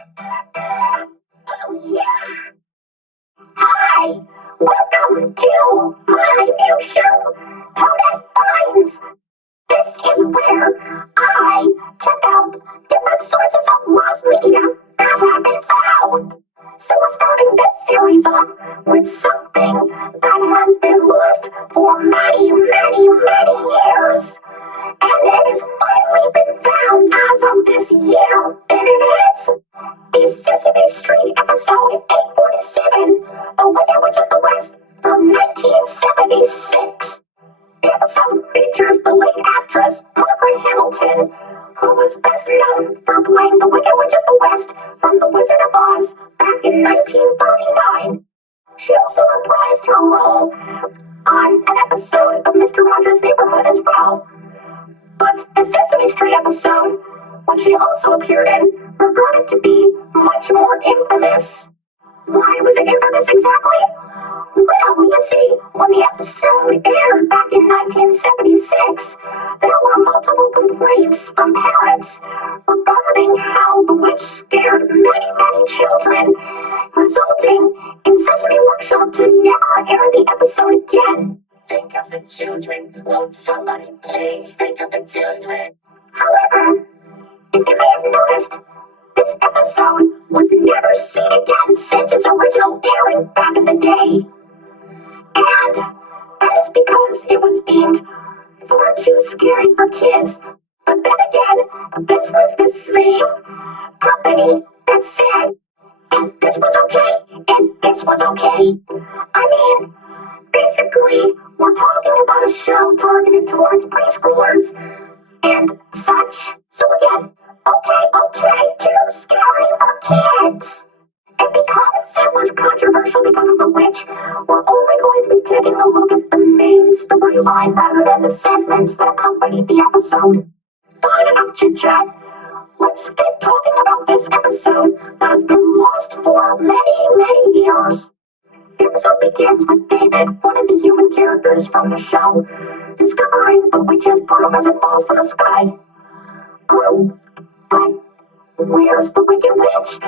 Oh, yeah. Hi, welcome to my new show, Toadette Finds. This is where I check out different sources of lost media that have been found. So we're starting this series off with something that has been lost for many, many, many years. And it has finally been found as of this year. And it is the Sesame Street episode 847, The Wicked Witch of the West from 1976. The episode features the late actress Margaret Hamilton, who was best known for playing the Wicked Witch of the West from The Wizard of Oz back in 1939. She also reprised her role on an episode of Mr. Rogers' Neighborhood as well. But the Sesame Street episode, which she also appeared in, regarded to be much more infamous. Why was it infamous exactly? Well, you see, when the episode aired back in 1976, there were multiple complaints from parents regarding how the witch scared many, many children, resulting in Sesame Workshop to never air the episode again. Think of the children. Won't somebody please think of the children? However, if you may have noticed, this episode was never seen again since its original airing back in the day. And that is because it was deemed far too scary for kids. But then again, this was the same company that said, and this was okay, and this was okay. I mean, basically, we're talking about a show targeted towards preschoolers and such. So again, okay, too scary for kids. And because it was controversial because of the witch, we're only going to be taking a look at the main storyline rather than the segments that accompanied the episode. But enough chit-chat. Let's get talking about this episode that has been lost for many, many years. The episode begins with David, one of the human characters from the show, discovering the witch's broom as it falls from the sky. Oh, but where's the Wicked Witch?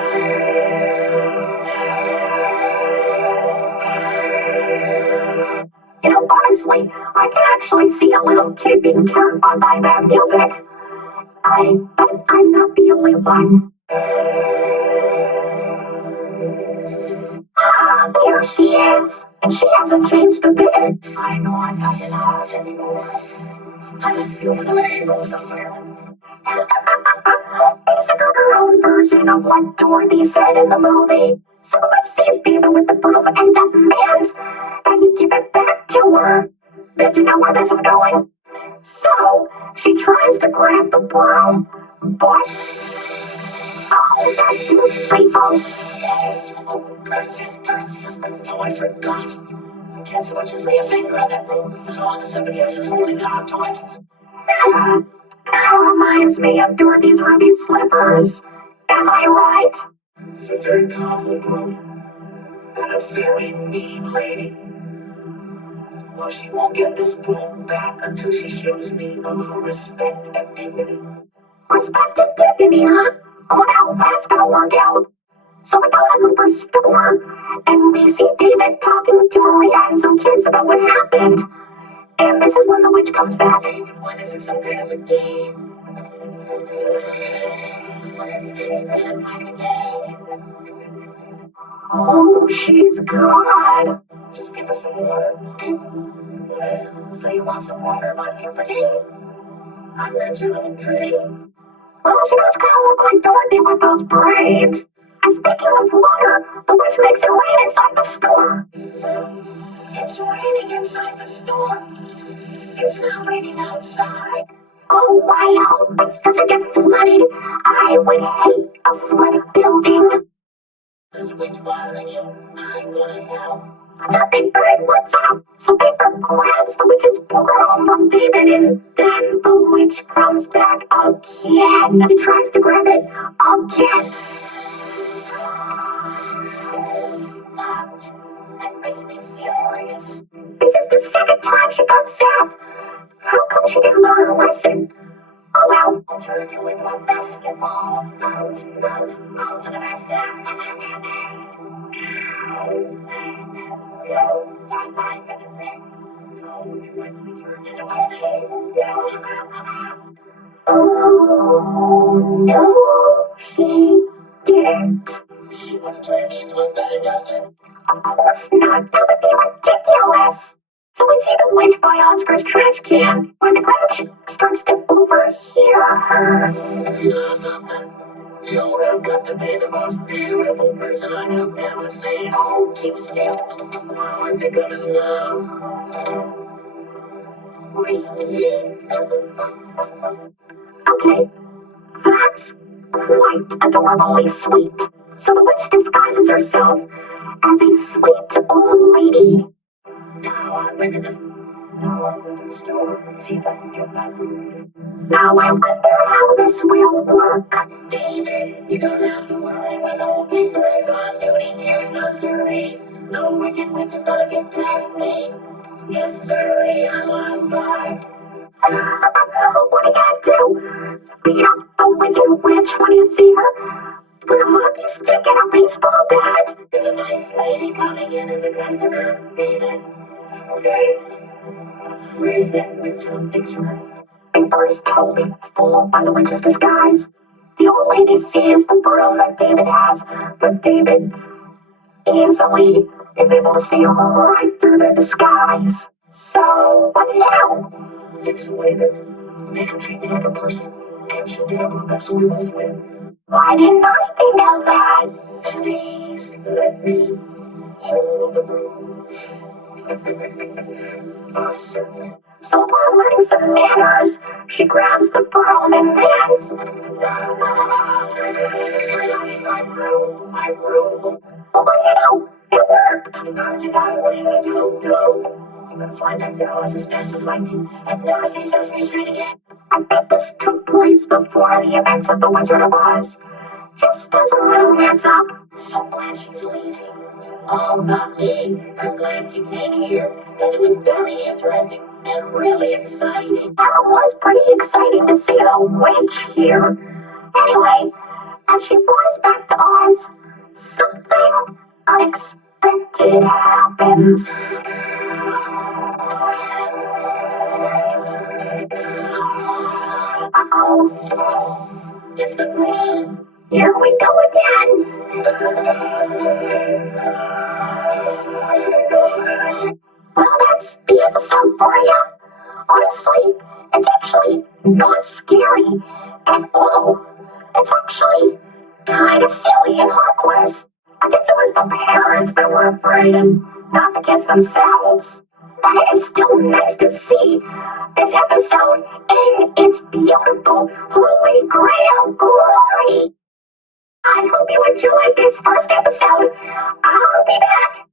You know, honestly, I can actually see a little kid being terrified by that music. I'm not the only one. Ah, there she is. And she hasn't changed a bit. I know I'm not in Oz anymore. I must be over the rainbow somewhere. Basically her own version of what Dorothy said in the movie. So much sees David with the broom and demands that he give it back to her. Did you know where this is going? So she tries to grab the broom, but oh, that moves people. Oh, curses. Oh, I forgot. I can't so much as lay a finger on that broom as long as somebody else is holding on to it. That reminds me of Dorothy's ruby slippers. Am I right? It's a very powerful broom, and a very mean lady. Well, she won't get this broom back until she shows me a little respect and dignity. Respect and dignity, huh? Oh, now that's gonna work out. So we go to Hooper's store, and we see David talking to Maria and some kids about what happened. And this is when the witch comes back. David, what is it, some kind of a game? What is the game? Oh, she's good. Just give us some water. So you want some water, my pretty? I'm not your little pretty. Well, she does kind of look like Dorothy with those braids. And speaking of water, the witch makes it rain inside the store. It's raining inside the store. It's not raining outside. Oh, wow, but does it get flooded? I would hate a flooded building. There's a witch bothering you. I'm gonna help. The big bird, what's up? So Big Bird grabs the witch's broom from David, and then the witch comes back again. He tries to grab it again. That makes me furious. This is the second time she got zapped. How come she didn't learn her lesson? Oh well, I'll turn you into a basketball. Bounce, bounce, bounce to the basket. Oh no, she didn't. She would have turned me into a feather duster. Of course not, that would be ridiculous. So we see the witch by Oscar's trash can, where the Grinch starts to overhear her. You know something? You have got to be the most beautiful person I have ever seen. Oh, keep still. I think I'm in love. Really? Okay, that's quite adorably sweet. So the witch disguises herself as a sweet old lady. Now I went to the store and see if I can get my food. Now I wonder how this will work. David, you don't have to worry when old Big Bird's on duty here in nursery. No wicked witch is gonna get past me. Yes, sir, I'm on guard. What do you gotta do? Beat up the wicked witch when you see her. With a hockey stick and a baseball bat. There's a nice lady coming in as a customer, David. Okay. Where's that witch from Dictionary? Big Bird is totally fooled by the witch's disguise. The old lady sees the broom that David has, but David easily is able to see right through the disguise. So, what now? Fix a way that make her treat me like a person, and she'll get up and so we both win. Why didn't I think of that? Please let me hold the broom. Awesome. So while learning some manners, she grabs the broom and then... My broom. Oh, what do you know? It worked. What are you gonna do? No. I'm gonna find that girl as fast as lightning and never see Sesame Street again. I bet this took place before the events of The Wizard of Oz. Just as a little heads up. So glad she's leaving. Oh, not me. I'm glad she came here because it was very interesting and really exciting. It was pretty exciting to see the witch here. Anyway, as she flies back to Oz, something unexpected happens. Uh-oh. It's the broom. Here we go again. Well, that's the episode for you. Honestly, it's actually not scary at all. It's actually kind of silly and harmless. I guess it was the parents that were afraid and not the kids themselves. But it is still nice to see this episode in its beautiful Holy Grail glory. I hope you enjoyed this first episode. I'll be back.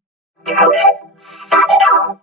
Toadette, signing off.